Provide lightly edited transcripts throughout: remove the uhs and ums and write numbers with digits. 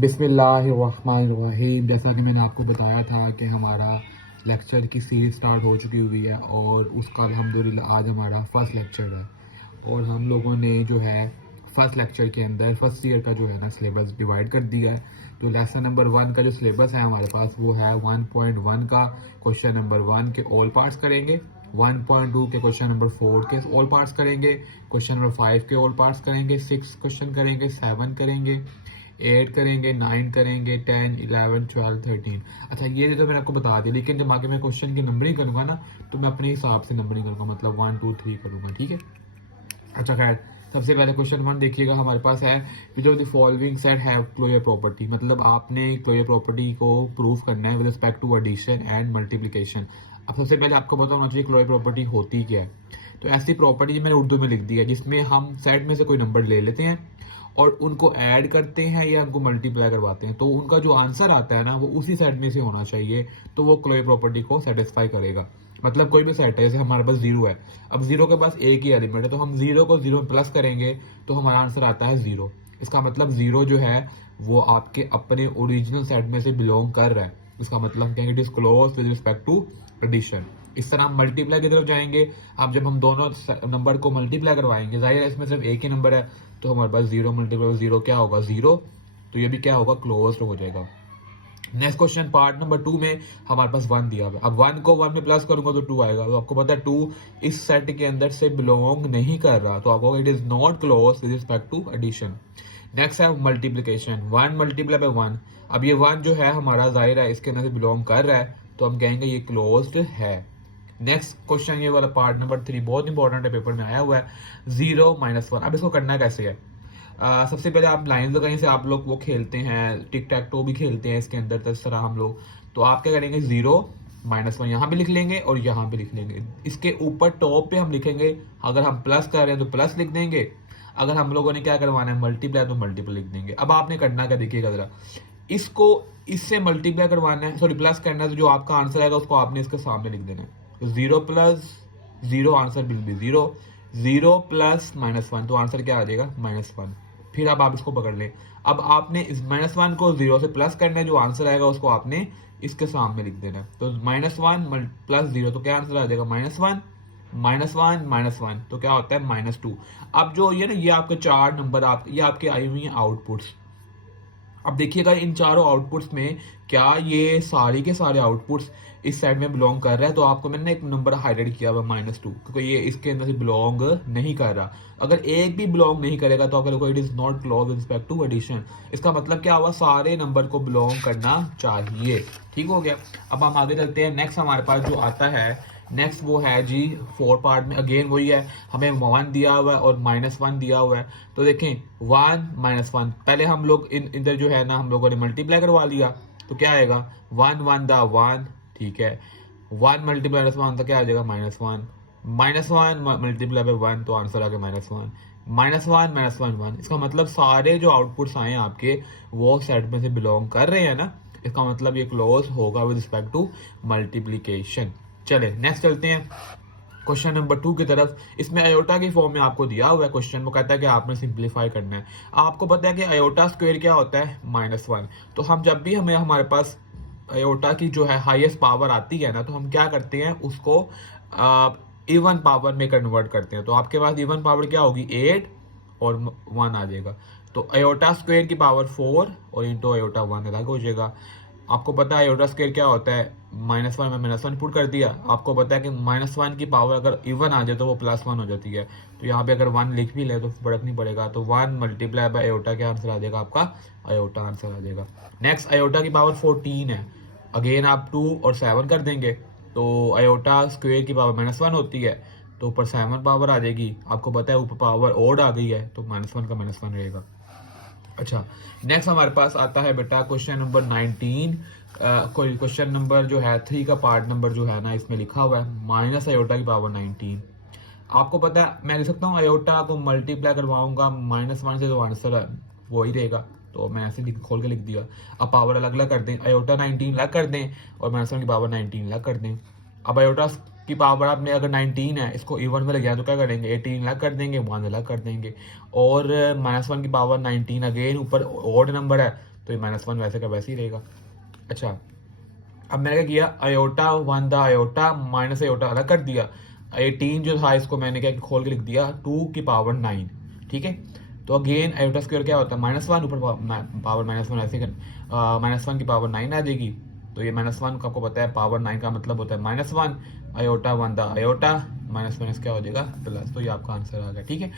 बिस्मिल्लाहिर्रहमानिर्रहीम। जैसा कि मैंने आपको बताया था कि हमारा लेक्चर की सीरीज़ स्टार्ट हो चुकी हुई है और उसका अल्हम्दुलिल्लाह आज हमारा फ़र्स्ट लेक्चर है। और हम लोगों ने जो है फ़र्स्ट लेक्चर के अंदर फर्स्ट ईयर का जो है ना सिलेबस डिवाइड कर दिया है। तो लेसन नंबर 1 का जो सिलेबस है हमारे पास वो है 1.1 का क्वेश्चन नंबर 1 के ऑल पार्ट्स करेंगे, 1.2 के क्वेश्चन नंबर 4 के ऑल पार्ट्स करेंगे, क्वेश्चन नंबर 5 के ऑल पार्ट्स करेंगे, 6 क्वेश्चन करेंगे, 7 करेंगे, 8 करेंगे, 9 करेंगे, 10, 11, 12, 13। अच्छा, ये तो मैंने आपको बता दिया, लेकिन जब आगे मैं क्वेश्चन की नंबरिंग करूँगा ना तो मैं अपने हिसाब से नंबरिंग करूँगा, मतलब 1, 2, 3 करूँगा, ठीक है। अच्छा खैर, सबसे पहले क्वेश्चन 1 देखिएगा हमारे पास है, which of the following set have closure property. मतलब आपने क्लोजर प्रॉपर्टी को प्रूव करना है with respect to addition and multiplication. अब सबसे पहले आपको पता होना चाहिए क्लोजर प्रॉपर्टी होती क्या है। तो ऐसी प्रॉपर्टी मैंने उर्दू में लिख दी है जिसमें हम सेट में से कोई नंबर ले लेते हैं और उनको ऐड करते हैं या उनको मल्टीप्लाई करवाते हैं, तो उनका जो आंसर आता है ना वो उसी सेट में से होना चाहिए, तो वो क्लोजर प्रॉपर्टी को सेटिस्फाई करेगा। मतलब कोई भी सेट है, जैसे हमारे पास जीरो है, अब जीरो के पास एक ही एलिमेंट है, तो हम जीरो को जीरो में प्लस करेंगे तो हमारा आंसर आता है जीरो। इसका मतलब जीरो जो है वो आपके अपने ओरिजिनल सेट में से बिलोंग कर रहा है। इसका मतलब हम कहेंगे it is close with respect to addition. इस तरह हम मल्टीप्लाई की तरफ जाएंगे। अब जब हम दोनों नंबर को मल्टीप्लाई करवाएंगे, जाहिर है इसमें सिर्फ एक ही नंबर है, तो हमारे पास जीरो मल्टीप्लाई जीरो क्या होगा, जीरो। तो ये भी क्या होगा, क्लोज हो जाएगा। नेक्स्ट क्वेश्चन पार्ट नंबर 2 में हमारे पास 1 दिया हुआ है। अब 1 को 1 में प्लस करूंगा तो 2 आएगा, तो आपको पता है 2 इस सेट के अंदर से बिलोंग नहीं कर रहा, तो आपको it is not close with respect to addition. Next है मल्टीप्लिकेशन, 1 मल्टीप्लाई बाय 1। अब ये 1 जो है हमारा जाहिर है इसके अंदर से बिलोंग कर रहा है, तो हम कहेंगे ये क्लोज्ड है। नेक्स्ट क्वेश्चन ये वाला पार्ट नंबर 3 बहुत इंपॉर्टेंट है, पेपर में आया हुआ है, 0 - 1। अब इसको करना कैसे है, सबसे पहले आप लाइन कहीं से आप लोग वो खेलते हैं, टिक टैक टो भी खेलते हैं इसके अंदर, तो इस तरह हम लोग, तो आप क्या करेंगे, 0 - 1 यहाँ पे लिख लेंगे और यहाँ पे लिख लेंगे। इसके ऊपर टॉप पे हम लिखेंगे, अगर हम प्लस कर रहे हैं तो प्लस लिख देंगे, अगर हम लोगों ने क्या करवाना है मल्टीप्लाई तो मल्टीप्लाई लिख देंगे। अब आपने करना क्या, देखिएगा जरा, इसको इससे मल्टीप्लाई करवाना है, सॉरी प्लस करना है, तो जो आपका आंसर आएगा उसको आपने इसके सामने लिख देना है। तो 0 + 0 आंसर विल बी 0, 0 + -1 तो आंसर क्या आ जाएगा, -1। फिर अब आप इसको पकड़ लें, अब आपने इस -1 को 0 से प्लस करना है, जो आंसर आएगा उसको आपने इसके सामने लिख देना है। तो -1 + 0 तो क्या आंसर आ जाएगा, -1, -1, -1 तो क्या होता है, -2। अब जो ये ना, ये आपके चार नंबर आप ये आपके आई हुई हैं आउटपुट्स। अब देखिएगा इन चारों आउटपुट्स में क्या ये सारे के सारे आउटपुट्स इस साइड में बिलोंग कर रहा है, तो आपको मैंने एक नंबर हाईलाइट किया हुआ -2, क्योंकि ये इसके अंदर से बिलोंग नहीं कर रहा। अगर एक भी बिलोंग नहीं करेगा तो अगर it is not close with respect to addition. इसका मतलब क्या हुआ, सारे नंबर को बिलोंग करना चाहिए। ठीक हो गया। अब हम आगे चलते हैं। नेक्स्ट हमारे पास जो आता है, नेक्स्ट वो है जी 4 पार्ट में, अगेन वही है, हमें 1 दिया हुआ है और -1 दिया हुआ है। तो देखें 1 - 1, पहले हम लोग इधर जो है ना हम लोगों ने मल्टीप्लाई करवा लिया, तो क्या आएगा, 1 1 दा 1, ठीक है। 1 × -1 तो क्या आ जाएगा, -1, -1 मल्टीप्लाई बाय 1 तो आंसर आ गया -1, -1 -1 1। इसका मतलब सारे जो आउटपुट्स आए आपके वो सेट में से बिलोंग कर रहे हैं ना, इसका मतलब ये क्लोज होगा विद रिस्पेक्ट टू मल्टीप्लीकेशन। चले नेक्स्ट चलते हैं क्वेश्चन नंबर 2 की तरफ। इसमें अयोटा की फॉर्म में आपको दिया हुआ है क्वेश्चन, वो कहता है कि आपने सिंप्लीफाई करना है। आपको पता है कि अयोटा स्क्वायर क्या होता है, -1। तो हम जब भी हमारे पास अयोटा की जो है हाईएस्ट पावर आती है ना, तो हम क्या करते हैं उसको इवन पावर में कन्वर्ट करते हैं। तो आपके पास इवन पावर क्या होगी, 8 और 1 आ जाएगा। तो अयोटा स्क्वायर की पावर 4 और इंटू अयोटा 1 अलग हो जाएगा। आपको पता है अयोटा स्क्वायर क्या होता है, -1 में -1 पुट कर दिया। आपको पता है कि -1 की पावर अगर इवन आ जाए तो वो +1 हो जाती है। तो यहाँ पे अगर 1 लिख भी ले तो फर्क नहीं पड़ेगा। तो 1 मल्टीप्लाई बाय अयोटा क्या आंसर आ जाएगा, आपका अयोटा आंसर आ जाएगा। नेक्स्ट अयोटा की पावर 14 है, अगेन आप 2 और 7 कर देंगे, तो अयोटा स्क्वायर की पावर -1 होती है, तो ऊपर 7 पावर आ जाएगी। आपको पता है ऊपर पावर ओड आ गई है, तो -1 का -1 रहेगा। अच्छा, नेक्स्ट हमारे पास आता है बेटा क्वेश्चन नंबर 19। कोई क्वेश्चन नंबर जो है 3 का पार्ट नंबर जो है ना, इसमें लिखा हुआ है माइनस अयोटा की पावर 19। आपको पता है मैं लिख सकता हूँ अयोटा को मल्टीप्लाई करवाऊंगा -1 से, तो आंसर वो ही रहेगा। तो मैं ऐसे खोल के लिख दिया। अब पावर अलग अलग कर दें, अयोटा 19 अलग कर दें और -1 की पावर 19 अलग कर दें। अब अयोटा की पावर आपने अगर 19 है, इसको इवन में लग गया तो क्या करेंगे, 18 अलग कर देंगे, 1 अलग कर देंगे। और -1 की पावर 19 अगेन ऊपर ऑड नंबर है, तो ये -1 वैसे का वैसे ही रहेगा। अच्छा, अब मैंने क्या किया, iota 1 the iota minus iota अलग कर दिया। 18 जो था इसको मैंने क्या खोल के लिख दिया 2 की पावर 9, ठीक है। तो अगेन अयोटा स्क्वायर क्या होता है -1 ऊपर पावर -1 ऐसे -1 की पावर 9 आ जाएगी। तो ये -1 का आपको पता है पावर 9 का मतलब होता है -1, अयोटा 1 द अयोटा -1 क्या हो जाएगा प्लस। तो ये आपका आंसर आ गया, ठीक है।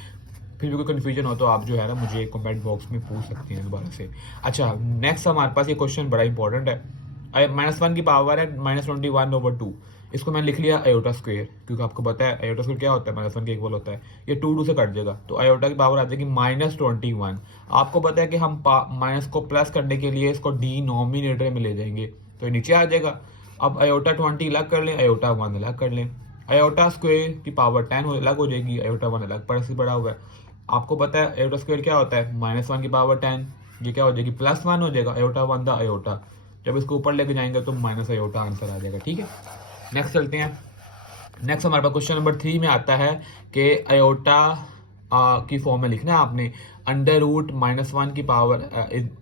फिर भी कोई कन्फ्यूजन हो तो आप जो है ना मुझे कमेंट बॉक्स में पूछ सकते हैं दोबारा से। अच्छा, नेक्स्ट हमारे पास ये क्वेश्चन बड़ा इंपॉर्टेंट है। -1 की पावर है -21/2, इसको मैंने लिख लिया अयोटा स्क्वेयर, क्योंकि आपको पता है अयोटा स्क्वेयर क्या होता है, -1 के इक्वल होता है। ये 2 से कट जाएगा, तो अयोटा की पावर आ जाएगी -21। आपको पता है कि हम माइनस को प्लस करने के लिए इसको डिनोमिनेटर में ले जाएंगे, तो ये नीचे आ जाएगा। अब अयोटा 20 अलग कर लें, अयोटा 1 अलग कर लें। अयोटा स्क्वेयर की पावर 10 अलग हो जाएगी, अयोटा 1 अलग पर से बड़ा हुआ है। आपको पता है अयोटा स्क्वेयर क्या होता है, -1 की पावर 10, ये क्या हो जाएगी +1 हो जाएगा, अयोटा 1 द अयोटा। जब इसको ऊपर लेके जाएंगे तो माइनस अयोटा आंसर आ जाएगा, ठीक है। नेक्स्ट चलते हैं। नेक्स्ट हमारे पास क्वेश्चन नंबर 3 में आता है कि अयोटा की फॉर्म में लिखना है आपने √-1 की पावर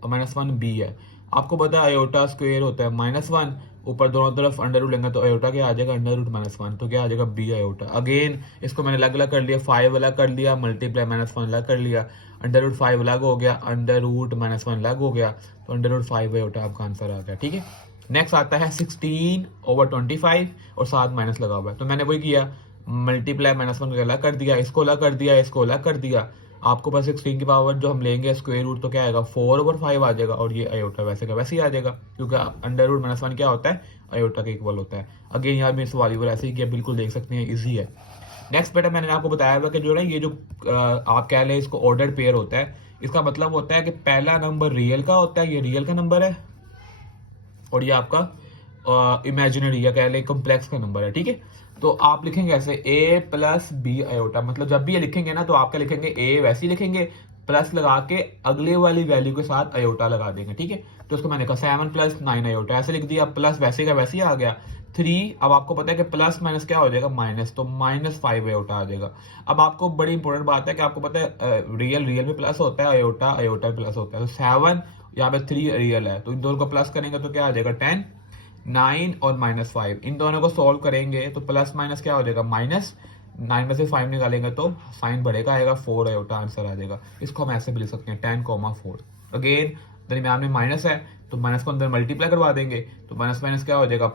-1b है। आपको पता है अयोटा स्क्वेयर होता है -1, ऊपर दोनों तरफ अंडर रूट लेंगे तो अयोटा क्या आ जाएगा √-1, तो क्या आ जाएगा b अयोटा। अगेन इसको मैंने अलग अलग कर लिया, 5 अलग कर लिया, मल्टीप्लाई -1 अलग कर लिया, √5 अलग हो गया, √-1 अलग हो गया, तो √5 अयोटा आपका आंसर आ गया, ठीक है। नेक्स्ट आता है 16/25 और साथ माइनस लगा हुआ है, तो मैंने वही किया, मल्टीप्लाई -1 अलग कर दिया, इसको अलग कर दिया, इसको अलग कर दिया। आपको पास 16 की पावर जो हम लेंगे स्क्वायर रूट तो क्या आएगा 4/5 आ जाएगा, और ये अयोटा वैसे का वैसे ही आ जाएगा, क्योंकि √-1 क्या होता है अयोटा के इक्वल होता है। अगेन यार मेरे सवाल पर ऐसे ही किया, बिल्कुल देख सकते हैं, ईजी है। नेक्स्ट बेटा मैंने आपको बताया था कि जो है ये जो आप कह लें इसको ऑर्डर पेयर होता है, इसका मतलब होता है कि पहला नंबर रियल का होता है, ये रियल का नंबर है, और ये आपका इमेजिनरी या कह लें कॉम्प्लेक्स का नंबर है, ठीक है। तो आप लिखेंगे ऐसे a+b अयोटा, मतलब जब भी ये लिखेंगे ना तो आप क्या लिखेंगे a वैसे ही लिखेंगे, प्लस लगा के अगले वाली वैल्यू के साथ अयोटा लगा देंगे, ठीक है। तो उसको मैंने कहा 7 + 9 अयोटा ऐसे लिख दिया, प्लस वैसे का वैसे ही आ गया 3। अब आपको पता है कि प्लस माइनस क्या हो जाएगा माइनस, तो -5 अयोटा आ जाएगा। अब आपको बड़ी इंपॉर्टेंट बात है कि आपको पता है रियल में प्लस होता है, अयोटा में प्लस होता है। तो 7 यहाँ पे 3 रियल है, तो इन दोनों को प्लस करेंगे तो क्या आ जाएगा 10, 9 और -5, इन दोनों को सॉल्व करेंगे तो प्लस माइनस क्या हो जाएगा -9 में से 5 निकालेंगे तो साइन बढ़ेगा आएगा 4 अयोटा आंसर आ जाएगा। इसको हम ऐसे भी लिख सकते हैं 10,4। अगेन दरमियान में माइनस है तो माइनस को अंदर मल्टीप्लाई करवा देंगे, तो माइनस क्या हो जाएगा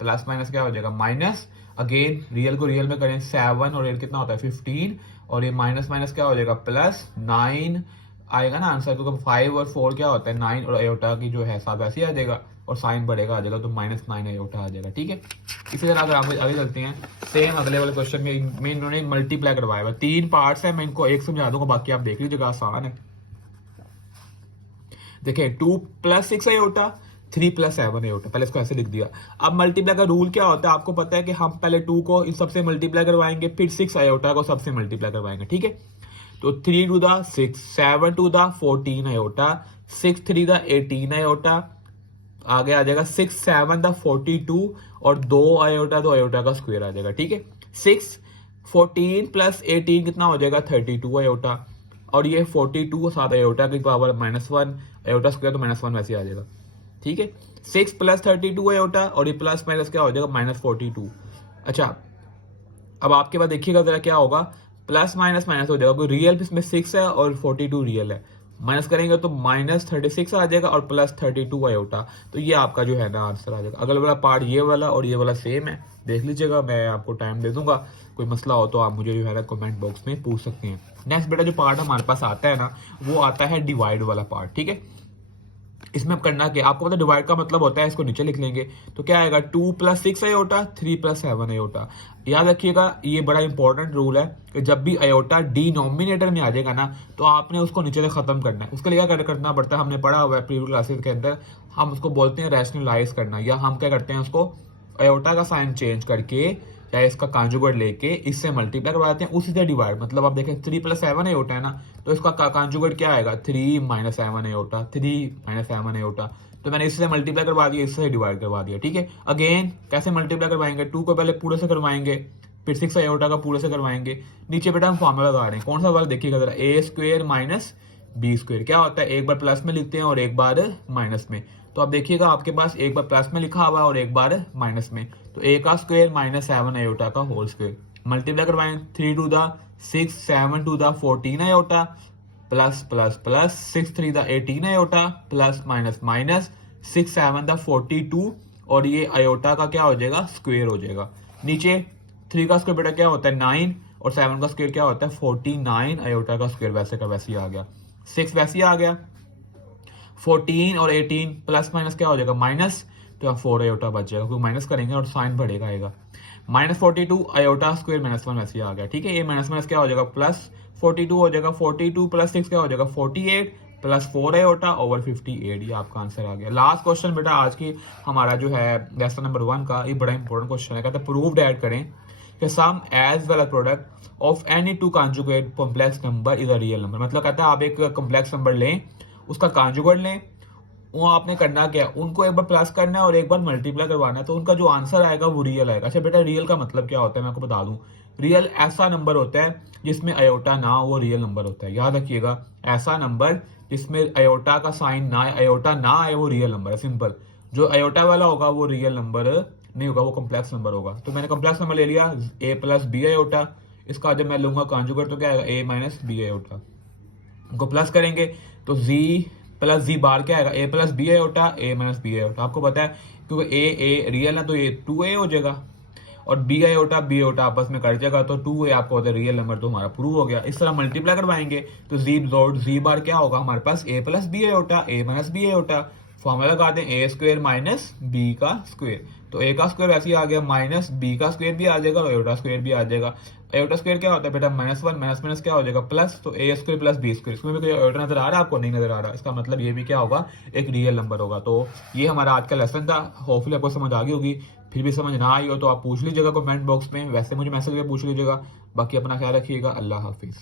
प्लस माइनस क्या हो जाएगा माइनस। अगेन रियल को रियल में करें 7 और रियल कितना होता है 15, और ये माइनस क्या हो जाएगा +9 आएगा ना आंसर, क्योंकि 5 और 4 क्या होता है 9, और अयोटा की जो है साथ ऐसे ही आ जाएगा और साइन बढ़ेगा आ जाएगा, तो -9 अयोटा आ जाएगा, ठीक है। इसी तरह अगर आगे चलते हैं, सेम अगले वाले क्वेश्चन में इन्होंने मल्टीप्लाई करवाया हुआ 3 पार्ट्स है, मैं इनको एक समझा दूंगा, बाकी आप देख लीजिएगा, आसान है। देखिए 2 + 6 अयोटा, 3 + 7 अयोटा, पहले इसको ऐसे लिख दिया। अब मल्टीप्लाई का रूल क्या होता है आपको पता है कि हम पहले 2 को इन सबसे मल्टीप्लाई करवाएंगे, फिर 6 अयोटा को सबसे मल्टीप्लाई करवाएंगे, ठीक है। तो 3 × 6, 7 × 14 अयोटा, 6 × 3 = 18 अयोटा, आगे आ जाएगा 6 × 7 = 42, और 2 अयोटा तो अयोटा का स्क्वायर आ जाएगा, ठीक है। 6 14 + 18 कितना हो जाएगा 32 अयोटा, और ये 42 साथ अयोटा की पावर -1 अयोटा स्क्वायर, तो -1 वैसे आ जाएगा, ठीक है। 6 + 32 अयोटा, और ये प्लस माइनस क्या हो जाएगा -42। अच्छा, अब आपके पास देखिएगा जरा क्या होगा, प्लस माइनस माइनस हो जाएगा, क्योंकि रियल इसमें 6 है और 42 रियल है, माइनस करेंगे तो -36 आ जाएगा और +32 अयोटा, तो ये आपका जो है ना आंसर आ जाएगा। अगला वाला पार्ट ये वाला और ये वाला सेम है, देख लीजिएगा, मैं आपको टाइम दे दूंगा, कोई मसला हो तो आप मुझे जो है ना कमेंट बॉक्स में पूछ सकते हैं। नेक्स्ट बेटा जो पार्ट हमारे पास आता है ना, वो आता है डिवाइड वाला पार्ट, ठीक है। इसमें करना क्या, आपको पता डिवाइड का मतलब होता है, इसको नीचे लिख लेंगे तो क्या आएगा 2 + 6 अयोटा, 3 + 7 अयोटा। याद रखिएगा ये बड़ा इंपॉर्टेंट रूल है कि जब भी अयोटा डिनोमिनेटर में आ जाएगा ना तो आपने उसको नीचे से खत्म करना है। उसके लिए क्या करना पड़ता है, हमने पढ़ा हुआ है प्रीवियस क्लासेस के अंदर, हम उसको बोलते हैं रैशनलाइज करना, या हम क्या करते हैं उसको अयोटा का साइन चेंज करके या इसका कांजुगेट लेके इससे मल्टीप्लाई करवाते हैं, उसी से डिवाइड। मतलब आप देखें 3 + 7 अयोटा है ना, तो इसका कांजुगेट क्या आएगा 3 - 7 अयोटा, 3 - 7 अयोटा, तो मैंने इससे मल्टीप्लाई करवा दिया, इससे डिवाइड करवा दिया, ठीक है। अगेन कैसे मल्टीप्लाई करवाएंगे, 2 को पहले पूरे से करवाएंगे, फिर 6 अयोटा का पूरे से करवाएंगे। नीचे बेटा हम फॉर्मूला लगा रहे हैं, कौन सा वाला देखिएगा जरा, a² - बी स्क्वायर क्या होता है, एक बार प्लस में लिखते हैं और एक बार माइनस में। तो अब देखिएगा आपके पास एक बार प्लस में लिखा हुआ है और एक बार माइनस में, तो ए का स्क्वायर माइनस 7 आयोटा का होल स्क्वायर। मल्टीप्लाई करवाएं, 3 to the 6, 7 to the 14 iota, plus plus plus 6 3 the 18 iota, plus minus minus 6 7 the 42, और ये आयोटा का क्या हो जाएगा, स्क्वायर हो जाएगा। नीचे 3 का स्क्वायर बेटा क्या होता है 9, और 7 का स्क्वायर क्या होता है 49 आयोटा का स्क्वायर, वैसे का वैसे ही आ गया। 6 वैसे ही आ गया, 14 और 18 प्लस माइनस क्या हो जाएगा माइनस, तो 4 आयोटा बच जाएगा क्योंकि माइनस करेंगे और साइन बढ़ेगा आएगा। माइनस 42 आयोटा स्क्वायर माइनस 1 वैसे ही आ गया, ठीक है। ये माइनस माइनस क्या हो जाएगा प्लस 42 हो जाएगा, 42 प्लस 6 क्या हो जाएगा 48, प्लस 4 आयोटा ओवर 58, ये आपका आंसर आ गया। लास्ट क्वेश्चन बेटा आज की हमारा जो है लेसन नंबर 1 का, ये बड़ा इंपॉर्टेंट क्वेश्चन है। कहता है प्रूव्ड ऐड करें कि sum as well product of any two conjugate complex number is a real number. मतलब कहता है आप एक कॉम्प्लेक्स नंबर लें, उसका कॉन्जुगेट लें, वो आपने करना क्या है, उनको एक बार प्लस करना है और एक बार मल्टीप्लाई करवाना है, तो उनका जो आंसर आएगा वो रियल आएगा। अच्छा बेटा रियल का मतलब क्या होता है मैं आपको बता दूं, रियल ऐसा नंबर होता है जिसमें अयोटा ना हो, वो रियल नंबर होता है। याद रखिएगा, ऐसा नंबर जिसमें अयोटा का साइन ना आए, अयोटा ना आए, वो रियल नंबर है। सिंपल, जो अयोटा वाला होगा वो रियल नंबर नहीं होगा, वो कॉम्प्लेक्स नंबर होगा। तो मैंने कॉम्प्लेक्स नंबर ले लिया ए प्लस बी अयोटा, इसका जब मैं लूंगा कॉन्जुगेट तो क्या आएगा ए माइनस बी अयोटा, उनको प्लस करेंगे तो जी प्लस जी बार क्या आएगा ए प्लस बी आयोटा, ए माइनस बी आयोटा। आपको पता है क्योंकि ए रियल है तो ये 2a हो जाएगा, और बी आयोटा आपस में कट जाएगा, तो 2a आपको होता है रियल नंबर, तो हमारा प्रूव हो गया। इस तरह मल्टीप्लाई करवाएंगे तो जी बार क्या होगा हमारे पास ए प्लस बी आयोटा, ए माइनस बी आयोटा। फॉर्मूला लगा दें ए स्क्वायर माइनस बी का स्क्वायर, तो ए का स्क्वायर ऐसे ही आ गया, माइनस बी का स्क्वायर भी आ जाएगा और आयोटा स्क्वायर भी आ जाएगा। आयोटा स्क्वायर क्या होता है बेटा -1, माइनस माइनस क्या हो जाएगा प्लस, तो ए स्क्वायर प्लस बी स्क्वायर। इसमें भी कोई आयोटा नजर आ रहा है आपको, नहीं नजर आ रहा, इसका मतलब ये भी क्या होगा एक रियल नंबर होगा। तो ये हमारा आज का लेसन था, होपफुली आपको समझ आ गई होगी। फिर भी समझ ना आई हो तो आप पूछ लीजिएगा कमेंट बॉक्स में, वैसे मुझे मैसेज में पूछ लीजिएगा। बाकी अपना ख्याल रखिएगा, अल्लाह हाफिज।